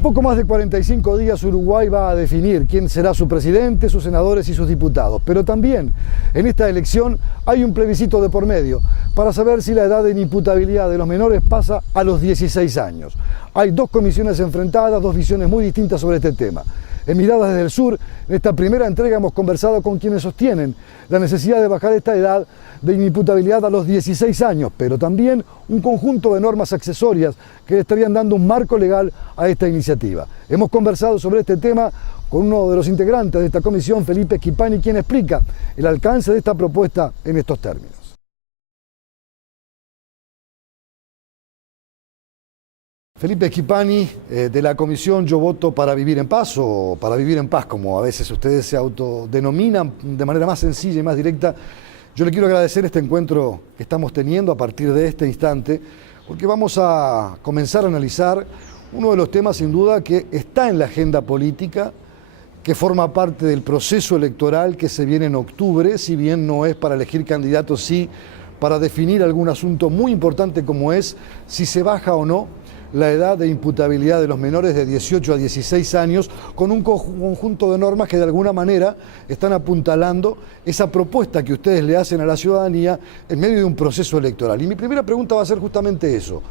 poco más de 45 días Uruguay va a definir quién será su presidente, sus senadores y sus diputados. Pero también en esta elección hay un plebiscito de por medio para saber si la edad de inimputabilidad de los menores pasa a los 16 años. Hay dos comisiones enfrentadas, dos visiones muy distintas sobre este tema. En Miradas desde el Sur, en esta primera entrega hemos conversado con quienes sostienen la necesidad de bajar esta edad de inimputabilidad a los 16 años, pero también un conjunto de normas accesorias que le estarían dando un marco legal a esta iniciativa. Hemos conversado sobre este tema con uno de los integrantes de esta comisión, Felipe Schipani, quien explica el alcance de esta propuesta en estos términos. Felipe Schipani, de la comisión Yo Voto para Vivir en Paz, o para Vivir en Paz, como a veces ustedes se autodenominan de manera más sencilla y más directa. Yo le quiero agradecer este encuentro que estamos teniendo a partir de este instante, porque vamos a comenzar a analizar uno de los temas sin duda que está en la agenda política, que forma parte del proceso electoral que se viene en octubre, si bien no es para elegir candidatos, sí para definir algún asunto muy importante como es si se baja o no la edad de imputabilidad de los menores de 18 a 16 años, con un conjunto de normas que de alguna manera están apuntalando esa propuesta que ustedes le hacen a la ciudadanía en medio de un proceso electoral. Y mi primera pregunta va a ser justamente eso: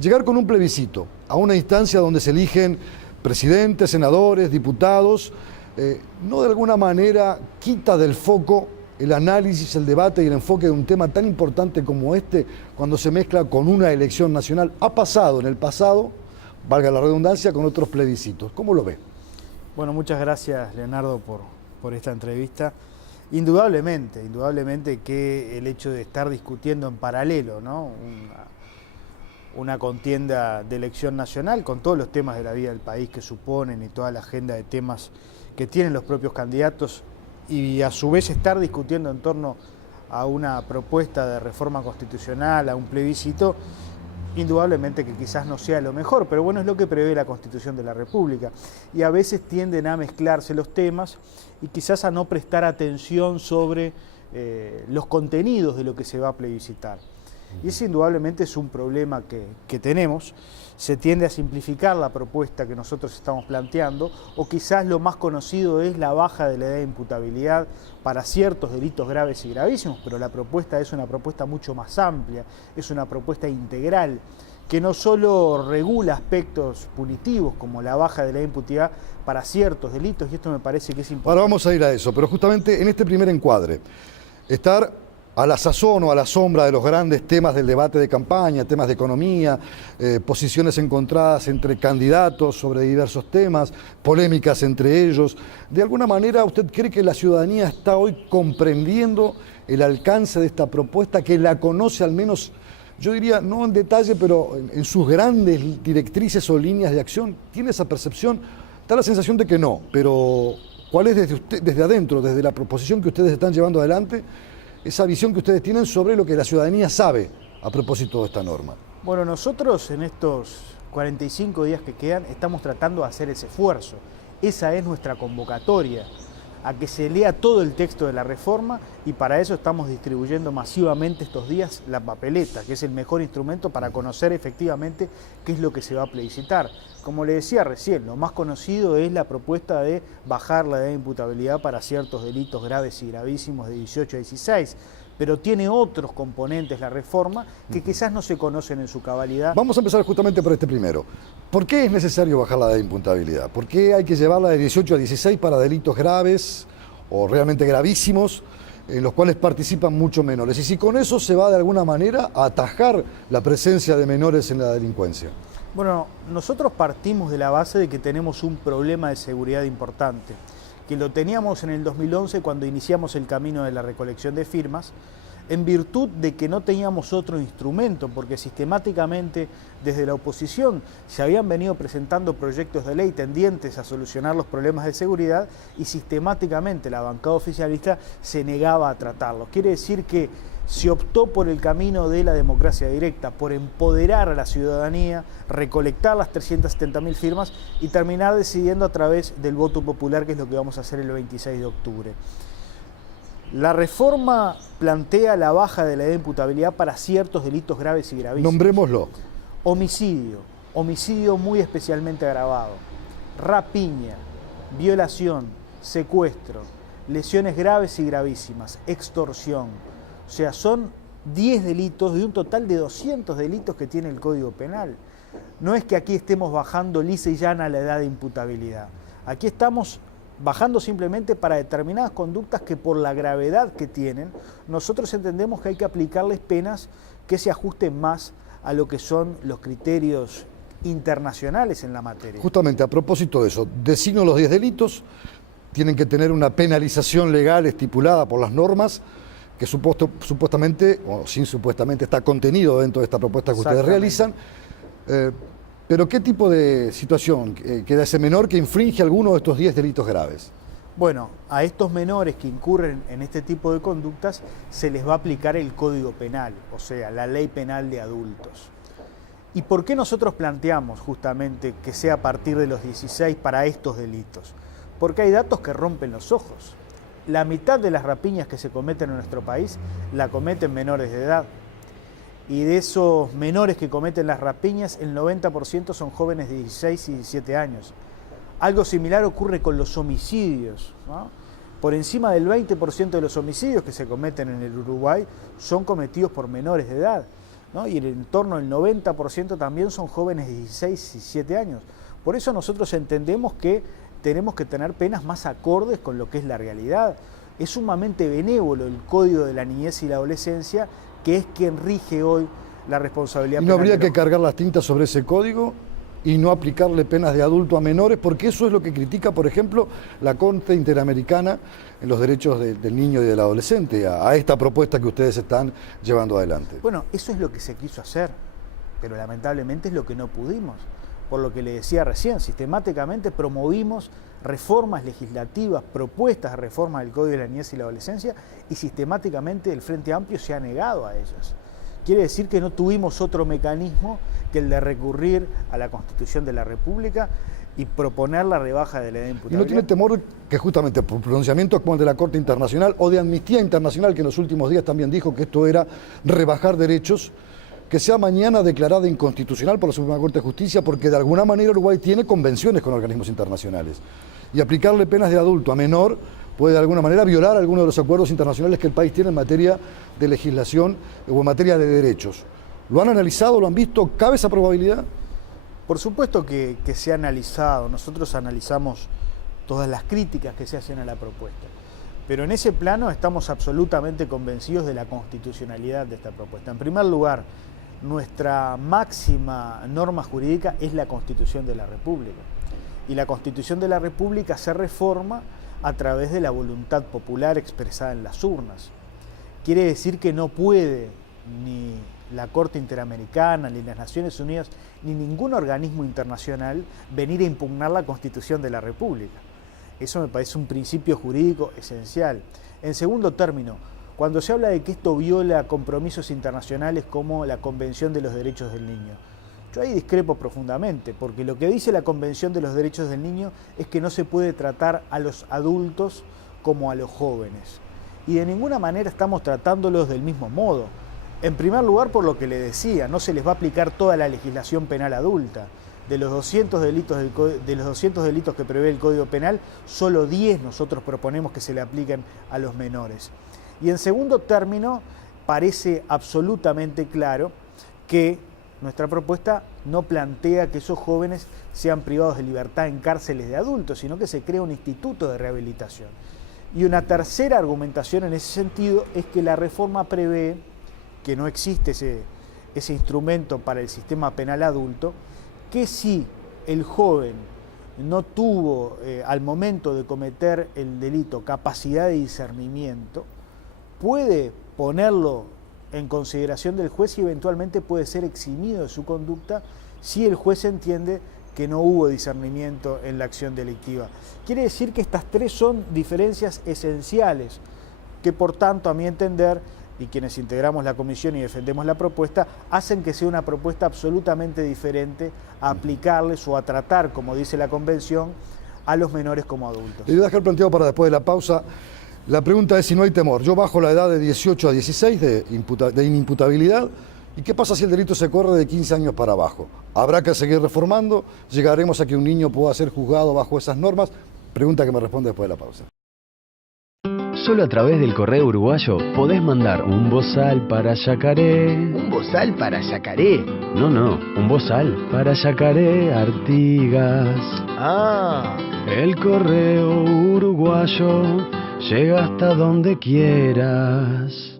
llegar con un plebiscito a una instancia donde se eligen presidentes, senadores, diputados, no de alguna manera quita del foco el análisis, el debate y el enfoque de un tema tan importante como este cuando se mezcla con una elección nacional. Ha pasado en el pasado, valga la redundancia, con otros plebiscitos. ¿Cómo lo ve? Bueno, muchas gracias, Leonardo, por esta entrevista. Indudablemente que el hecho de estar discutiendo en paralelo, ¿no?, una contienda de elección nacional con todos los temas de la vida del país que suponen y toda la agenda de temas que tienen los propios candidatos, y a su vez estar discutiendo en torno a una propuesta de reforma constitucional, a un plebiscito, indudablemente que quizás no sea lo mejor, pero bueno, es lo que prevé la Constitución de la República. Y a veces tienden a mezclarse los temas y quizás a no prestar atención sobre los contenidos de lo que se va a plebiscitar. Y ese indudablemente es un problema que tenemos. Se tiende a simplificar la propuesta que nosotros estamos planteando, o quizás lo más conocido es la baja de la edad de imputabilidad para ciertos delitos graves y gravísimos, pero la propuesta es una propuesta mucho más amplia, es una propuesta integral, que no solo regula aspectos punitivos como la baja de la edad de imputabilidad para ciertos delitos, y esto me parece que es importante. Ahora vamos a ir a eso, pero justamente en este primer encuadre, estar a la sazón o a la sombra de los grandes temas del debate de campaña, temas de economía, posiciones encontradas entre candidatos sobre diversos temas, polémicas entre ellos. ¿De alguna manera usted cree que la ciudadanía está hoy comprendiendo el alcance de esta propuesta, que la conoce al menos, yo diría, no en detalle, pero en sus grandes directrices o líneas de acción? ¿Tiene esa percepción? Da la sensación de que no, pero ¿cuál es desde adentro, desde la proposición que ustedes están llevando adelante, esa visión que ustedes tienen sobre lo que la ciudadanía sabe a propósito de esta norma? Bueno, nosotros en estos 45 días que quedan estamos tratando de hacer ese esfuerzo. Esa es nuestra convocatoria, a que se lea todo el texto de la reforma, y para eso estamos distribuyendo masivamente estos días la papeleta, que es el mejor instrumento para conocer efectivamente qué es lo que se va a plebiscitar. Como le decía recién, lo más conocido es la propuesta de bajar la edad de imputabilidad para ciertos delitos graves y gravísimos de 18 a 16, pero tiene otros componentes la reforma que quizás no se conocen en su cabalidad. Vamos a empezar justamente por este primero. ¿Por qué es necesario bajar la edad de imputabilidad? ¿Por qué hay que llevarla de 18 a 16 para delitos graves o realmente gravísimos, en los cuales participan muchos menores? Y si con eso se va de alguna manera a atajar la presencia de menores en la delincuencia. Bueno, nosotros partimos de la base de que tenemos un problema de seguridad importante, que lo teníamos en el 2011 cuando iniciamos el camino de la recolección de firmas, en virtud de que no teníamos otro instrumento, porque sistemáticamente desde la oposición se habían venido presentando proyectos de ley tendientes a solucionar los problemas de seguridad y sistemáticamente la bancada oficialista se negaba a tratarlos. Quiere decir que se optó por el camino de la democracia directa, por empoderar a la ciudadanía, recolectar las 370.000 firmas y terminar decidiendo a través del voto popular, que es lo que vamos a hacer el 26 de octubre. La reforma plantea la baja de la edad de imputabilidad para ciertos delitos graves y gravísimos. Nombrémoslo. Homicidio, homicidio muy especialmente agravado, rapiña, violación, secuestro, lesiones graves y gravísimas, extorsión. O sea, son 10 delitos de un total de 200 delitos que tiene el Código Penal. No es que aquí estemos bajando lisa y llana la edad de imputabilidad. Aquí estamos bajando simplemente para determinadas conductas que por la gravedad que tienen, nosotros entendemos que hay que aplicarles penas que se ajusten más a lo que son los criterios internacionales en la materia. Justamente a propósito de eso, designo los 10 delitos, tienen que tener una penalización legal estipulada por las normas, que supuestamente, o sin supuestamente, está contenido dentro de esta propuesta que ustedes realizan. Pero ¿qué tipo de situación queda ese menor que infringe alguno de estos 10 delitos graves? Bueno, a estos menores que incurren en este tipo de conductas se les va a aplicar el Código Penal, o sea, la ley penal de adultos. ¿Y por qué nosotros planteamos justamente que sea a partir de los 16 para estos delitos? Porque hay datos que rompen los ojos. La mitad de las rapiñas que se cometen en nuestro país la cometen menores de edad. Y de esos menores que cometen las rapiñas, el 90% son jóvenes de 16 y 17 años. Algo similar ocurre con los homicidios, ¿no? Por encima del 20% de los homicidios que se cometen en el Uruguay son cometidos por menores de edad, ¿no? Y en torno al 90% también son jóvenes de 16 y 17 años. Por eso nosotros entendemos que tenemos que tener penas más acordes con lo que es la realidad. Es sumamente benévolo el Código de la Niñez y la Adolescencia, que es quien rige hoy la responsabilidad penal. ¿Y no habría que cargar las tintas sobre ese código y no aplicarle penas de adulto a menores? Porque eso es lo que critica, por ejemplo, la Corte Interamericana en los derechos del niño y del adolescente, a esta propuesta que ustedes están llevando adelante. Bueno, eso es lo que se quiso hacer, pero lamentablemente es lo que no pudimos. Por lo que le decía recién, sistemáticamente promovimos reformas legislativas, propuestas de reforma del Código de la Niñez y la Adolescencia, y sistemáticamente el Frente Amplio se ha negado a ellas. Quiere decir que no tuvimos otro mecanismo que el de recurrir a la Constitución de la República y proponer la rebaja de la edad de imputabilidad. ¿Y no tiene temor que justamente por pronunciamientos como el de la Corte Internacional o de Amnistía Internacional, que en los últimos días también dijo que esto era rebajar derechos, que sea mañana declarada inconstitucional por la Suprema Corte de Justicia, porque de alguna manera Uruguay tiene convenciones con organismos internacionales? Y aplicarle penas de adulto a menor puede de alguna manera violar algunos de los acuerdos internacionales que el país tiene en materia de legislación o en materia de derechos. ¿Lo han analizado? ¿Lo han visto? ¿Cabe esa probabilidad? Por supuesto que se ha analizado. Nosotros analizamos todas las críticas que se hacen a la propuesta. Pero en ese plano estamos absolutamente convencidos de la constitucionalidad de esta propuesta. En primer lugar, nuestra máxima norma jurídica es la Constitución de la República. Y la Constitución de la República se reforma a través de la voluntad popular expresada en las urnas. Quiere decir que no puede ni la Corte Interamericana, ni las Naciones Unidas, ni ningún organismo internacional venir a impugnar la Constitución de la República. Eso me parece un principio jurídico esencial. En segundo término, cuando se habla de que esto viola compromisos internacionales como la Convención de los Derechos del Niño, yo ahí discrepo profundamente, porque lo que dice la Convención de los Derechos del Niño es que no se puede tratar a los adultos como a los jóvenes. Y de ninguna manera estamos tratándolos del mismo modo. En primer lugar, por lo que le decía, no se les va a aplicar toda la legislación penal adulta. De los 200 delitos que prevé el Código Penal, solo 10 nosotros proponemos que se le apliquen a los menores. Y en segundo término, parece absolutamente claro que nuestra propuesta no plantea que esos jóvenes sean privados de libertad en cárceles de adultos, sino que se crea un instituto de rehabilitación. Y una tercera argumentación en ese sentido es que la reforma prevé que no existe ese instrumento para el sistema penal adulto, que si el joven no tuvo al momento de cometer el delito capacidad de discernimiento, puede ponerlo en consideración del juez y eventualmente puede ser eximido de su conducta si el juez entiende que no hubo discernimiento en la acción delictiva. Quiere decir que estas tres son diferencias esenciales que, por tanto, a mi entender, y quienes integramos la comisión y defendemos la propuesta, hacen que sea una propuesta absolutamente diferente a aplicarles o a tratar, como dice la Convención, a los menores como adultos. Le voy a dejar planteado para después de la pausa. La pregunta es si no hay temor. Yo bajo la edad de 18 a 16 de inimputabilidad ¿Y qué pasa si el delito se corre de 15 años para abajo? ¿Habrá que seguir reformando? ¿Llegaremos a que un niño pueda ser juzgado bajo esas normas? Pregunta que me responde después de la pausa. Solo a través del correo uruguayo podés mandar un bozal para Yacaré. ¿Un bozal para Yacaré? No, un bozal para Yacaré Artigas. Ah. El correo uruguayo llega hasta donde quieras.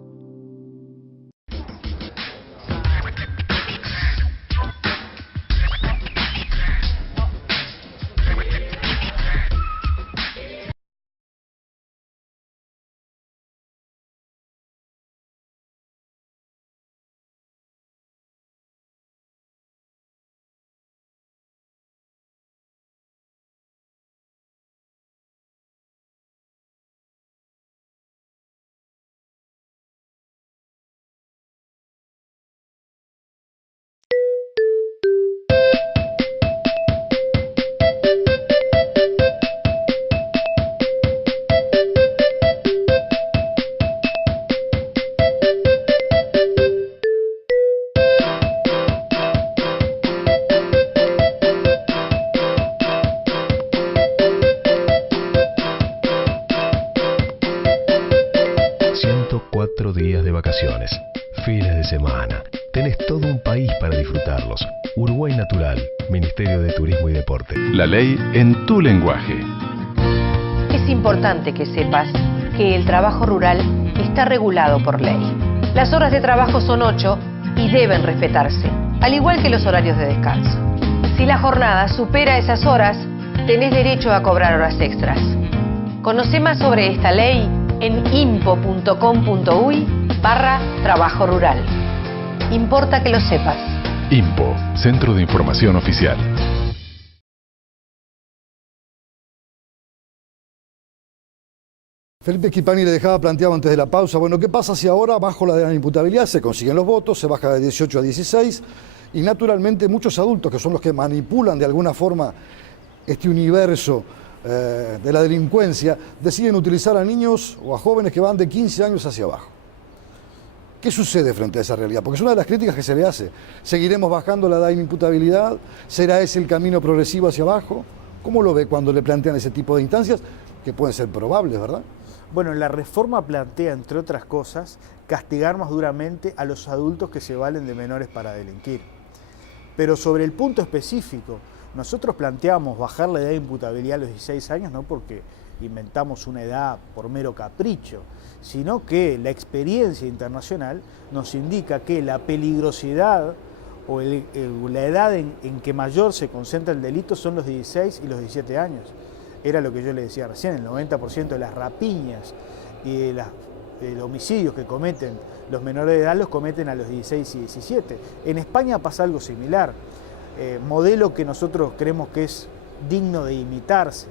Días de vacaciones, fines de semana. Tenés todo un país para disfrutarlos. Uruguay Natural, Ministerio de Turismo y Deporte. La ley en tu lenguaje. Es importante que sepas que el trabajo rural está regulado por ley. Las horas de trabajo son 8 y deben respetarse, al igual que los horarios de descanso. Si la jornada supera esas horas, tenés derecho a cobrar horas extras. Conoce más sobre esta ley en impo.com.uy/trabajo rural. Importa que lo sepas. IMPO, Centro de Información Oficial. Felipe Schipani le dejaba planteado antes de la pausa, bueno, ¿qué pasa si ahora bajo la imputabilidad se consiguen los votos, se baja de 18 a 16 y naturalmente muchos adultos que son los que manipulan de alguna forma este universo de la delincuencia, deciden utilizar a niños o a jóvenes que van de 15 años hacia abajo? ¿Qué sucede frente a esa realidad? Porque es una de las críticas que se le hace. ¿Seguiremos bajando la edad de imputabilidad? ¿Será ese el camino progresivo hacia abajo? ¿Cómo lo ve cuando le plantean ese tipo de instancias que pueden ser probables, verdad? Bueno, la reforma plantea, entre otras cosas, castigar más duramente a los adultos que se valen de menores para delinquir. Pero sobre el punto específico, nosotros planteamos bajar la edad de imputabilidad a los 16 años, no porque inventamos una edad por mero capricho, sino que la experiencia internacional nos indica que la peligrosidad o la edad en que mayor se concentra el delito son los 16 y los 17 años. Era lo que yo le decía recién, el 90% de las rapiñas y de los homicidios que cometen los menores de edad los cometen a los 16 y 17. En España pasa algo similar. Modelo que nosotros creemos que es digno de imitarse.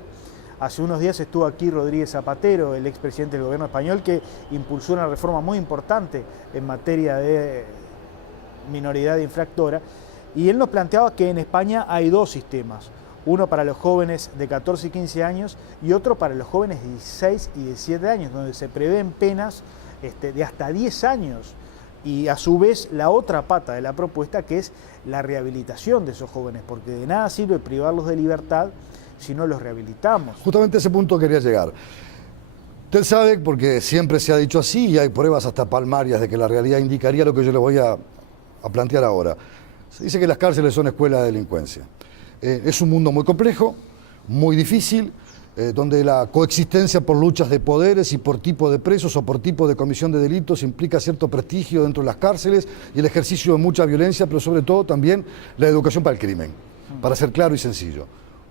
Hace unos días estuvo aquí Rodríguez Zapatero, el expresidente del gobierno español, que impulsó una reforma muy importante en materia de minoridad infractora, y él nos planteaba que en España hay dos sistemas, uno para los jóvenes de 14 y 15 años y otro para los jóvenes de 16 y 17 años, donde se prevén penas de hasta 10 años. Y a su vez la otra pata de la propuesta, que es la rehabilitación de esos jóvenes, porque de nada sirve privarlos de libertad si no los rehabilitamos. Justamente a ese punto quería llegar. Usted sabe, porque siempre se ha dicho así y hay pruebas hasta palmarias de que la realidad indicaría lo que yo le voy a plantear ahora. Se dice que las cárceles son escuelas de delincuencia. Es un mundo muy complejo, muy difícil, donde la coexistencia por luchas de poderes y por tipo de presos o por tipo de comisión de delitos implica cierto prestigio dentro de las cárceles y el ejercicio de mucha violencia, pero sobre todo también la educación para el crimen, para ser claro y sencillo.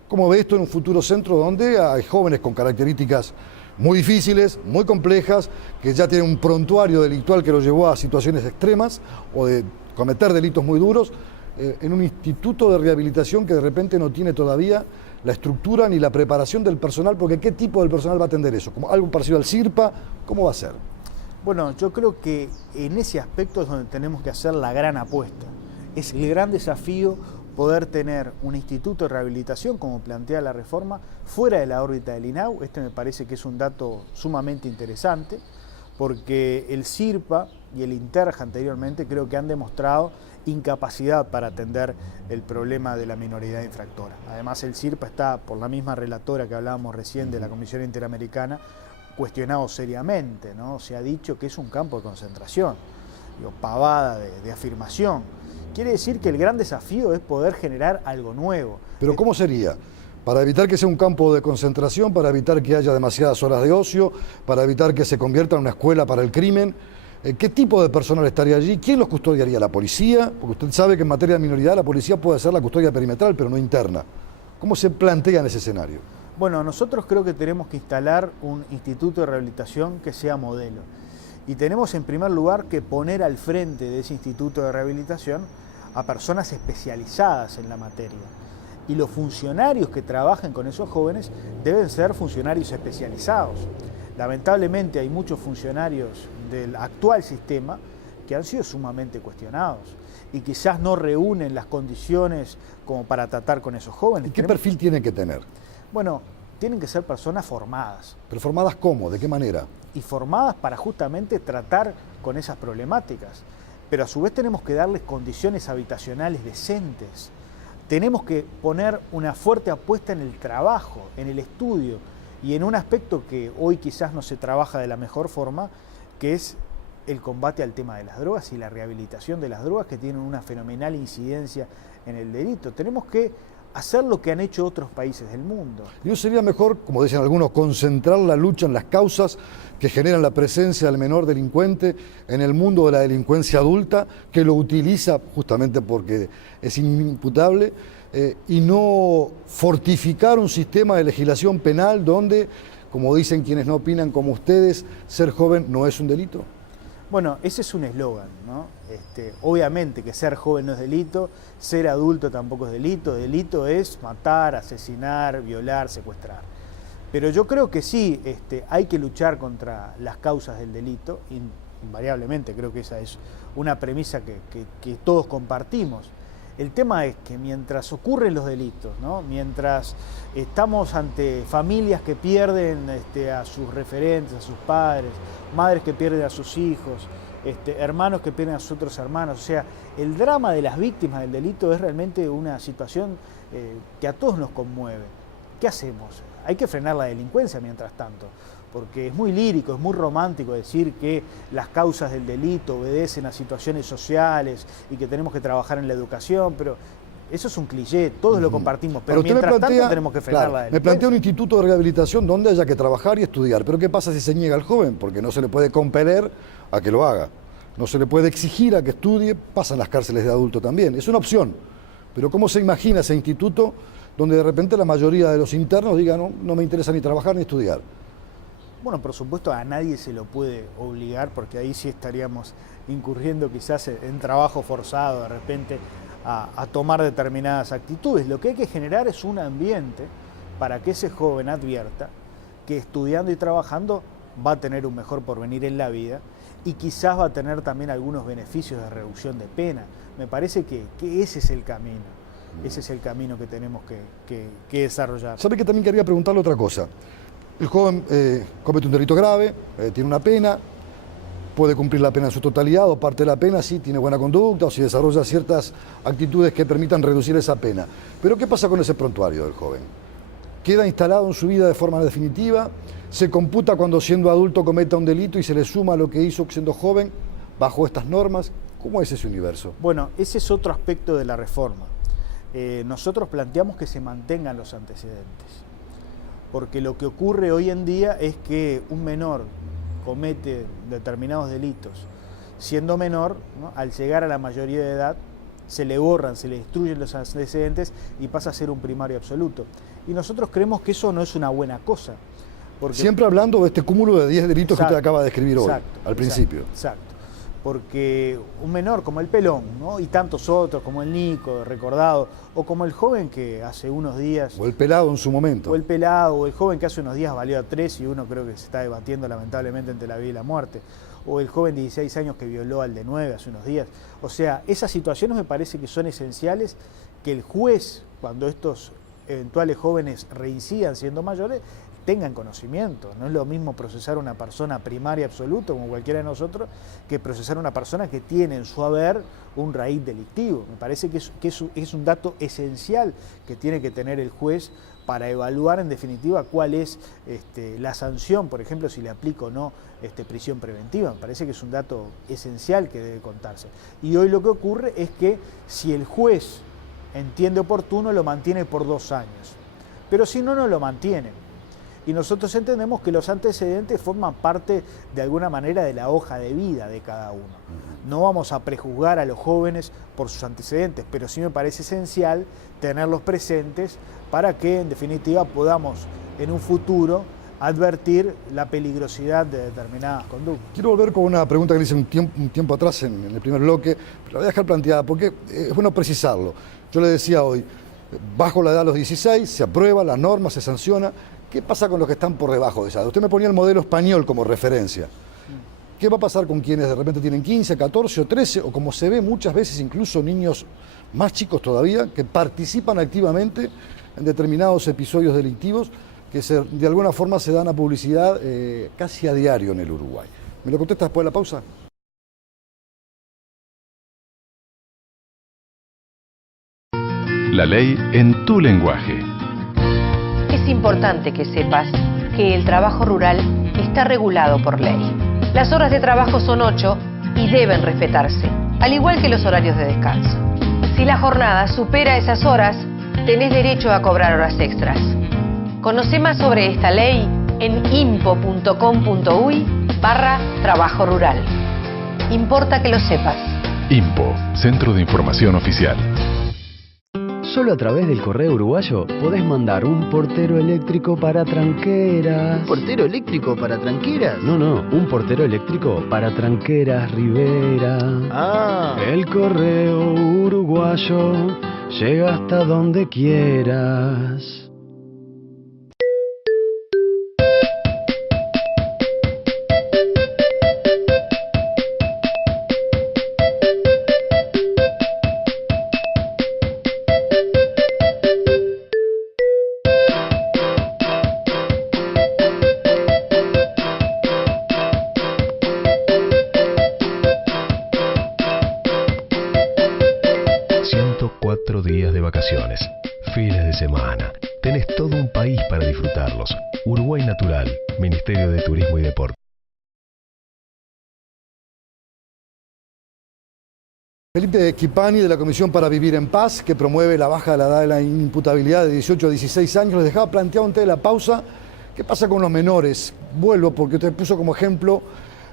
¿Cómo ve esto en un futuro centro donde hay jóvenes con características muy difíciles, muy complejas, que ya tienen un prontuario delictual que los llevó a situaciones extremas o de cometer delitos muy duros, en un instituto de rehabilitación que de repente no tiene todavía la estructura ni la preparación del personal, porque ¿qué tipo de personal va a atender eso? ¿Como algo parecido al CIRPA? ¿Cómo va a ser? Bueno, yo creo que en ese aspecto es donde tenemos que hacer la gran apuesta. Es el gran desafío poder tener un instituto de rehabilitación, como plantea la reforma, fuera de la órbita del INAU. Este me parece que es un dato sumamente interesante, porque el CIRPA y el INTERJA anteriormente creo que han demostrado incapacidad para atender el problema de la minoridad infractora. Además el CIRPA está, por la misma relatora que hablábamos recién de la Comisión Interamericana, cuestionado seriamente, ¿no? Se ha dicho que es un campo de concentración, pavada de afirmación. Quiere decir que el gran desafío es poder generar algo nuevo. Pero ¿cómo sería? Para evitar que sea un campo de concentración, para evitar que haya demasiadas horas de ocio, para evitar que se convierta en una escuela para el crimen. ¿Qué tipo de personal estaría allí? ¿Quién los custodiaría? ¿La policía? Porque usted sabe que en materia de minoridad la policía puede hacer la custodia perimetral, pero no interna. ¿Cómo se plantea en ese escenario? Bueno, nosotros creo que tenemos que instalar un instituto de rehabilitación que sea modelo. Y tenemos en primer lugar que poner al frente de ese instituto de rehabilitación a personas especializadas en la materia. Y los funcionarios que trabajen con esos jóvenes deben ser funcionarios especializados. Lamentablemente hay muchos funcionarios del actual sistema que han sido sumamente cuestionados y quizás no reúnen las condiciones como para tratar con esos jóvenes. ¿Y qué perfil tienen que tener? Bueno, tienen que ser personas formadas. ¿Pero formadas cómo? ¿De qué manera? Y formadas para justamente tratar con esas problemáticas. Pero a su vez tenemos que darles condiciones habitacionales decentes. Tenemos que poner una fuerte apuesta en el trabajo, en el estudio y en un aspecto que hoy quizás no se trabaja de la mejor forma, que es el combate al tema de las drogas y la rehabilitación de las drogas, que tienen una fenomenal incidencia en el delito. Tenemos que hacer lo que han hecho otros países del mundo. ¿Y no sería mejor, como dicen algunos, concentrar la lucha en las causas que generan la presencia del menor delincuente en el mundo de la delincuencia adulta, que lo utiliza justamente porque es inimputable, y no fortificar un sistema de legislación penal donde, como dicen quienes no opinan como ustedes, ser joven no es un delito? Bueno, ese es un eslogan, ¿no? Obviamente que ser joven no es delito, ser adulto tampoco es delito. Delito es matar, asesinar, violar, secuestrar. Pero yo creo que sí, hay que luchar contra las causas del delito, invariablemente, creo que esa es una premisa que todos compartimos. El tema es que mientras ocurren los delitos, ¿no? Mientras estamos ante familias que pierden a sus referentes, a sus padres, madres que pierden a sus hijos, hermanos que pierden a sus otros hermanos, o sea, el drama de las víctimas del delito es realmente una situación que a todos nos conmueve. ¿Qué hacemos? Hay que frenar la delincuencia mientras tanto, porque es muy lírico, es muy romántico decir que las causas del delito obedecen a situaciones sociales y que tenemos que trabajar en la educación, pero eso es un cliché, todos lo compartimos, pero mientras tanto tenemos que frenar la delincuencia. Me plantea un instituto de rehabilitación donde haya que trabajar y estudiar, pero ¿qué pasa si se niega al joven? Porque no se le puede compeler a que lo haga, no se le puede exigir a que estudie, pasa en las cárceles de adulto también, es una opción, pero ¿cómo se imagina ese instituto donde de repente la mayoría de los internos digan no me interesa ni trabajar ni estudiar? Bueno, por supuesto a nadie se lo puede obligar, porque ahí sí estaríamos incurriendo quizás en trabajo forzado de repente a tomar determinadas actitudes. Lo que hay que generar es un ambiente para que ese joven advierta que estudiando y trabajando va a tener un mejor porvenir en la vida y quizás va a tener también algunos beneficios de reducción de pena. Me parece que ese es el camino. Ese es el camino que tenemos que desarrollar. ¿Sabe que también quería preguntarle otra cosa? El joven comete un delito grave, tiene una pena, puede cumplir la pena en su totalidad o parte de la pena si tiene buena conducta o si desarrolla ciertas actitudes que permitan reducir esa pena. Pero ¿qué pasa con ese prontuario del joven? ¿Queda instalado en su vida de forma definitiva? ¿Se computa cuando siendo adulto cometa un delito y se le suma lo que hizo siendo joven bajo estas normas? ¿Cómo es ese universo? Bueno, ese es otro aspecto de la reforma. Nosotros planteamos que se mantengan los antecedentes. Porque lo que ocurre hoy en día es que un menor comete determinados delitos. Siendo menor, ¿no? Al llegar a la mayoría de edad, se le borran, se le destruyen los antecedentes y pasa a ser un primario absoluto. Y nosotros creemos que eso no es una buena cosa. Porque siempre hablando de este cúmulo de 10 delitos que usted acaba de describir hoy, al principio. Exacto. Porque un menor como el Pelón, ¿no? Y tantos otros, como el Nico, recordado, o como el joven que hace unos días... O el pelado en su momento. O el pelado, o el joven que hace unos días valió a 3 y uno creo que se está debatiendo lamentablemente entre la vida y la muerte. O el joven de 16 años que violó al de 9 hace unos días. O sea, esas situaciones me parece que son esenciales que el juez, cuando estos eventuales jóvenes reincidan siendo mayores, tengan conocimiento. No es lo mismo procesar a una persona primaria absoluta, como cualquiera de nosotros, que procesar a una persona que tiene en su haber un raíz delictivo. Me parece que es un dato esencial que tiene que tener el juez para evaluar en definitiva cuál es la sanción, por ejemplo, si le aplica o no prisión preventiva. Me parece que es un dato esencial que debe contarse. Y hoy lo que ocurre es que si el juez entiende oportuno, lo mantiene por 2 años. Pero si no, no lo mantiene. Y nosotros entendemos que los antecedentes forman parte, de alguna manera, de la hoja de vida de cada uno. No vamos a prejuzgar a los jóvenes por sus antecedentes, pero sí me parece esencial tenerlos presentes para que, en definitiva, podamos, en un futuro, advertir la peligrosidad de determinadas conductas. Quiero volver con una pregunta que le hice un tiempo atrás en el primer bloque, pero la voy a dejar planteada porque es bueno precisarlo. Yo le decía hoy, bajo la edad de los 16, se aprueba, la norma se sanciona. ¿Qué pasa con los que están por debajo de esa edad? Usted me ponía el modelo español como referencia. ¿Qué va a pasar con quienes de repente tienen 15, 14 o 13, o como se ve muchas veces incluso niños más chicos todavía, que participan activamente en determinados episodios delictivos que de alguna forma se dan a publicidad casi a diario en el Uruguay? ¿Me lo contesta después de la pausa? La ley en tu lenguaje. Es importante que sepas que el trabajo rural está regulado por ley. Las horas de trabajo son 8 y deben respetarse, al igual que los horarios de descanso. Si la jornada supera esas horas, tenés derecho a cobrar horas extras. Conoce más sobre esta ley en impo.com.uy/trabajo rural. Importa que lo sepas. IMPO, Centro de Información Oficial. Solo a través del correo uruguayo podés mandar un portero eléctrico para tranqueras. ¿Portero eléctrico para tranqueras? No, un portero eléctrico para tranqueras Rivera. Ah. El correo uruguayo llega hasta donde quieras. Días de vacaciones, fines de semana. Tenés todo un país para disfrutarlos. Uruguay Natural, Ministerio de Turismo y Deporte. Felipe Schipani, de la Comisión para Vivir en Paz, que promueve la baja de la edad de la inimputabilidad de 18 a 16 años, les dejaba planteado antes de la pausa, ¿qué pasa con los menores? Vuelvo porque usted puso como ejemplo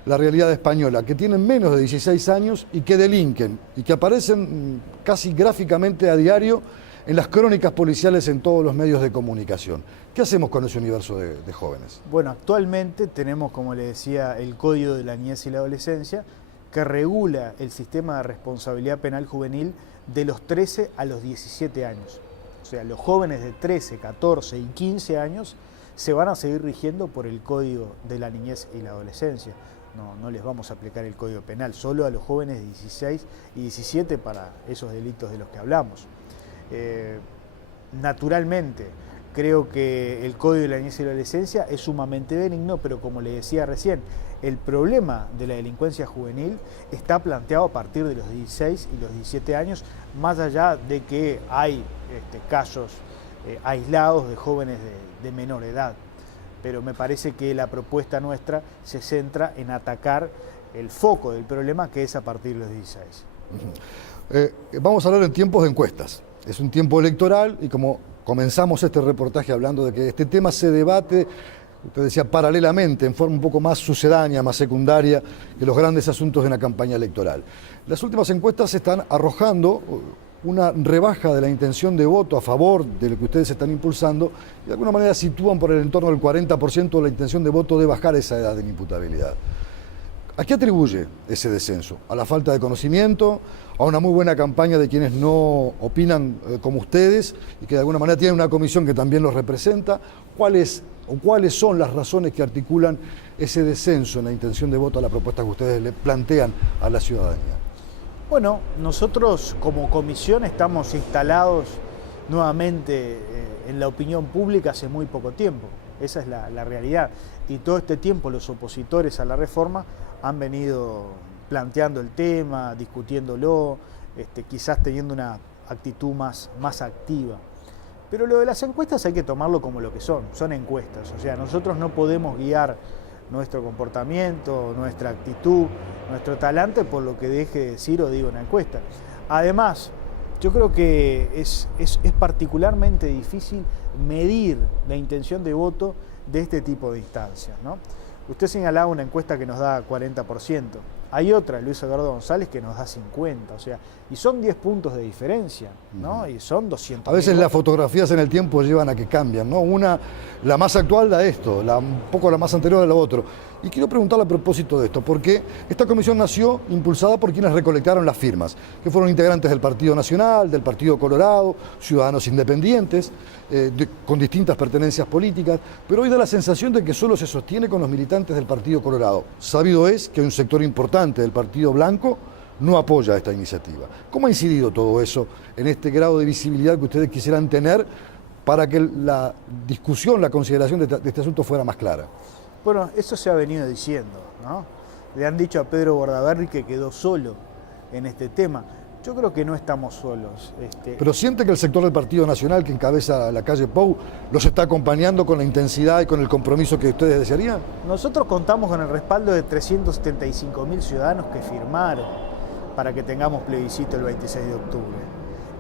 la realidad española, que tienen menos de 16 años y que delinquen, y que aparecen casi gráficamente a diario en las crónicas policiales en todos los medios de comunicación. ¿Qué hacemos con ese universo de jóvenes? Bueno, actualmente tenemos, como le decía, el Código de la Niñez y la Adolescencia, que regula el sistema de responsabilidad penal juvenil de los 13 a los 17 años. O sea, los jóvenes de 13, 14 y 15 años se van a seguir rigiendo por el Código de la Niñez y la Adolescencia. No les vamos a aplicar el Código Penal, solo a los jóvenes de 16 y 17 para esos delitos de los que hablamos. Naturalmente, creo que el Código de la Niñez y la Adolescencia es sumamente benigno, pero como le decía recién, el problema de la delincuencia juvenil está planteado a partir de los 16 y los 17 años, más allá de que hay casos aislados de jóvenes de menor edad. Pero me parece que la propuesta nuestra se centra en atacar el foco del problema, que es a partir de los 16. Vamos a hablar en tiempos de encuestas. Es un tiempo electoral y como comenzamos este reportaje hablando de que este tema se debate, usted decía, paralelamente, en forma un poco más sucedánea, más secundaria, que los grandes asuntos de una campaña electoral. Las últimas encuestas están arrojando una rebaja de la intención de voto a favor de lo que ustedes están impulsando y de alguna manera sitúan por el entorno del 40% la intención de voto de bajar esa edad de inimputabilidad. ¿A qué atribuye ese descenso? ¿A la falta de conocimiento? ¿A una muy buena campaña de quienes no opinan como ustedes y que de alguna manera tienen una comisión que también los representa? ¿Cuáles son las razones que articulan ese descenso en la intención de voto a la propuesta que ustedes le plantean a la ciudadanía? Bueno, nosotros como comisión estamos instalados nuevamente en la opinión pública hace muy poco tiempo. Esa es la realidad. Y todo este tiempo los opositores a la reforma han venido planteando el tema, discutiéndolo, quizás teniendo una actitud más activa. Pero lo de las encuestas hay que tomarlo como lo que son encuestas. O sea, nosotros no podemos guiar nuestro comportamiento, nuestra actitud, nuestro talante por lo que deje de decir o diga una encuesta. Además, yo creo que es particularmente difícil medir la intención de voto de este tipo de instancias, ¿no? Usted señalaba una encuesta que nos da 40%. Hay otra, Luis Eduardo González, que nos da 50%. O sea, y son 10 puntos de diferencia, ¿no? Y son 200. A veces las fotografías en el tiempo llevan a que cambian, ¿no? Una, la más actual da esto, un poco la más anterior da lo otro. Y quiero preguntarle a propósito de esto, porque esta comisión nació impulsada por quienes recolectaron las firmas, que fueron integrantes del Partido Nacional, del Partido Colorado, ciudadanos independientes, con distintas pertenencias políticas, pero hoy da la sensación de que solo se sostiene con los militantes del Partido Colorado. Sabido es que hay un sector importante del Partido Blanco no apoya esta iniciativa. ¿Cómo ha incidido todo eso en este grado de visibilidad que ustedes quisieran tener para que la discusión, la consideración de este asunto fuera más clara? Bueno, eso se ha venido diciendo, ¿no? Le han dicho a Pedro Bordaberry que quedó solo en este tema. Yo creo que no estamos solos. ¿Pero siente que el sector del Partido Nacional que encabeza la calle Pou los está acompañando con la intensidad y con el compromiso que ustedes desearían? Nosotros contamos con el respaldo de 375.000 ciudadanos que firmaron para que tengamos plebiscito el 26 de octubre.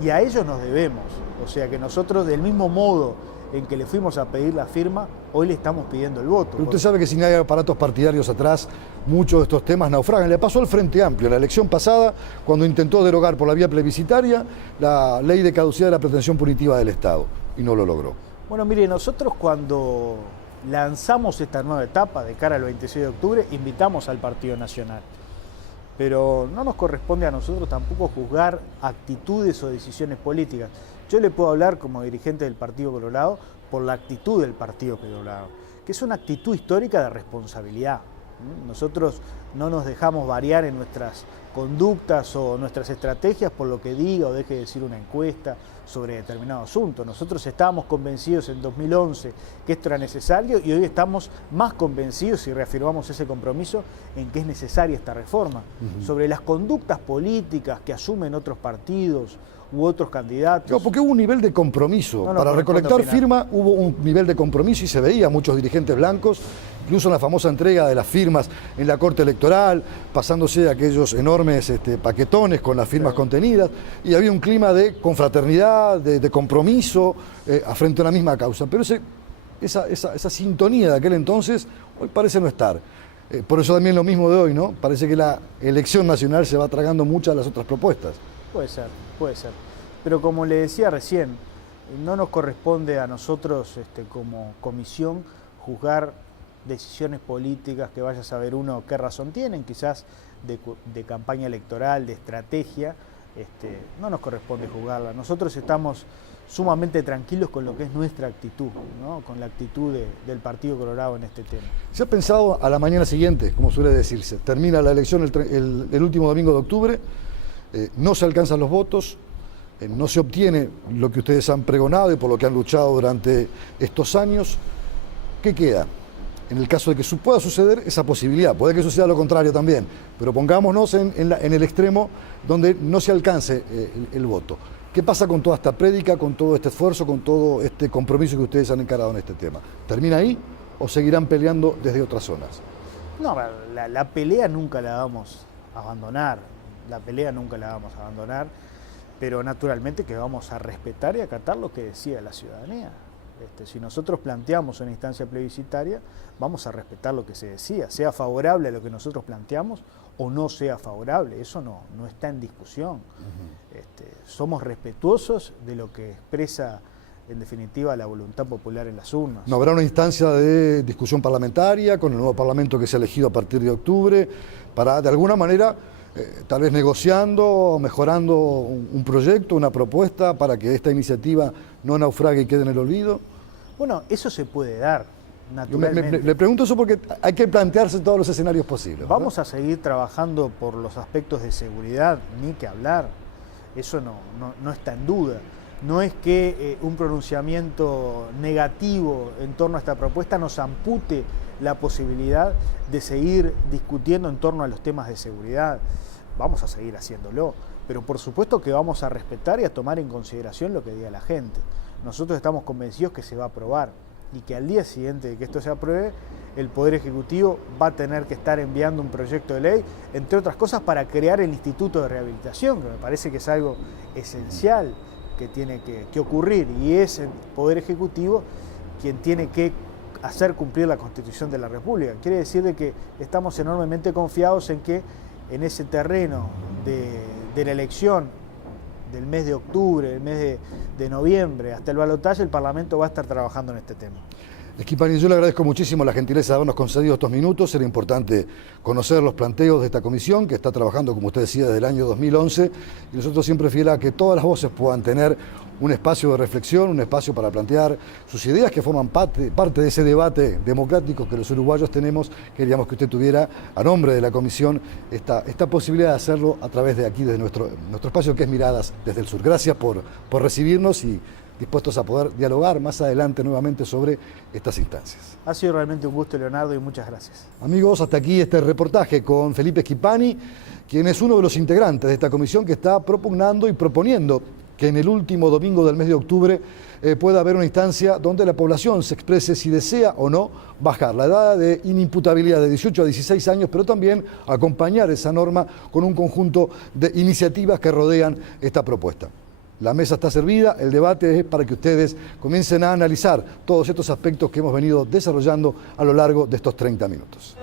Y a ellos nos debemos. O sea que nosotros, del mismo modo en que le fuimos a pedir la firma, hoy le estamos pidiendo el voto. Pero usted sabe que si no hay aparatos partidarios atrás, muchos de estos temas naufragan. Le pasó al Frente Amplio en la elección pasada, cuando intentó derogar por la vía plebiscitaria la ley de caducidad de la pretensión punitiva del Estado, y no lo logró. Bueno, mire, nosotros cuando lanzamos esta nueva etapa de cara al 26 de octubre, invitamos al Partido Nacional. Pero no nos corresponde a nosotros tampoco juzgar actitudes o decisiones políticas. Yo le puedo hablar como dirigente del Partido Colorado por la actitud del Partido Colorado, que es una actitud histórica de responsabilidad. Nosotros no nos dejamos variar en nuestras conductas o nuestras estrategias por lo que diga o deje de decir una encuesta sobre determinado asunto. Nosotros estábamos convencidos en 2011 que esto era necesario y hoy estamos más convencidos y reafirmamos ese compromiso en que es necesaria esta reforma. Sobre las conductas políticas que asumen otros partidos u otros candidatos. No, porque hubo un nivel de compromiso. Para recolectar firma hubo un nivel de compromiso y se veía a muchos dirigentes blancos, incluso en la famosa entrega de las firmas en la Corte Electoral, pasándose aquellos enormes paquetones con las firmas contenidas, y había un clima de confraternidad, de compromiso frente a una misma causa. Pero esa sintonía de aquel entonces hoy parece no estar. Por eso también lo mismo de hoy, ¿no? Parece que la elección nacional se va tragando muchas de las otras propuestas. Puede ser, puede ser. Pero como le decía recién, no nos corresponde a nosotros como comisión juzgar decisiones políticas que vaya a saber uno qué razón tienen, quizás de campaña electoral, de estrategia, no nos corresponde juzgarla. Nosotros estamos sumamente tranquilos con lo que es nuestra actitud, ¿no? Con la actitud del Partido Colorado en este tema. ¿Se ha pensado a la mañana siguiente, como suele decirse? Termina la elección el último domingo de octubre, no se alcanzan los votos, no se obtiene lo que ustedes han pregonado y por lo que han luchado durante estos años. ¿Qué queda? En el caso de que pueda suceder esa posibilidad, puede que suceda lo contrario también, pero pongámonos en el extremo donde no se alcance el voto. ¿Qué pasa con toda esta prédica, con todo este esfuerzo, con todo este compromiso que ustedes han encarado en este tema? ¿Termina ahí o seguirán peleando desde otras zonas? No, la pelea nunca la vamos a abandonar. La pelea nunca la vamos a abandonar, pero naturalmente que vamos a respetar y acatar lo que decida la ciudadanía. Si nosotros planteamos una instancia plebiscitaria, vamos a respetar lo que se decida, sea favorable a lo que nosotros planteamos o no sea favorable, eso no está en discusión. Somos respetuosos de lo que expresa en definitiva la voluntad popular en las urnas. ¿No habrá una instancia de discusión parlamentaria con el nuevo Parlamento que se ha elegido a partir de octubre para de alguna manera tal vez negociando o mejorando un proyecto, una propuesta para que esta iniciativa no naufrague y quede en el olvido? Bueno, eso se puede dar, naturalmente. Le pregunto eso porque hay que plantearse todos los escenarios posibles. Vamos a seguir trabajando por los aspectos de seguridad, ni que hablar, eso no está en duda. no es que un pronunciamiento negativo en torno a esta propuesta nos ampute la posibilidad de seguir discutiendo en torno a los temas de seguridad. Vamos a seguir haciéndolo, pero por supuesto que vamos a respetar y a tomar en consideración lo que diga la gente. Nosotros estamos convencidos que se va a aprobar y que al día siguiente de que esto se apruebe, el Poder Ejecutivo va a tener que estar enviando un proyecto de ley, entre otras cosas, para crear el Instituto de Rehabilitación, que me parece que es algo esencial que tiene que ocurrir, y es el Poder Ejecutivo quien tiene que hacer cumplir la Constitución de la República. Quiere decir de que estamos enormemente confiados en que en ese terreno de la elección del mes de octubre, del mes de noviembre, hasta el balotaje, el Parlamento va a estar trabajando en este tema. Schipani, yo le agradezco muchísimo la gentileza de habernos concedido estos minutos. Era importante conocer los planteos de esta comisión que está trabajando, como usted decía, desde el año 2011, y nosotros siempre fieles a que todas las voces puedan tener un espacio de reflexión, un espacio para plantear sus ideas que forman parte de ese debate democrático que los uruguayos tenemos. Queríamos que usted tuviera, a nombre de la comisión, esta posibilidad de hacerlo a través de aquí, desde nuestro espacio que es Miradas desde el Sur. Gracias por recibirnos y dispuestos a poder dialogar más adelante nuevamente sobre estas instancias. Ha sido realmente un gusto, Leonardo, y muchas gracias. Amigos, hasta aquí este reportaje con Felipe Schipani, quien es uno de los integrantes de esta comisión que está propugnando y proponiendo que en el último domingo del mes de octubre pueda haber una instancia donde la población se exprese si desea o no bajar la edad de inimputabilidad de 18 a 16 años, pero también acompañar esa norma con un conjunto de iniciativas que rodean esta propuesta. La mesa está servida, el debate es para que ustedes comiencen a analizar todos estos aspectos que hemos venido desarrollando a lo largo de estos 30 minutos.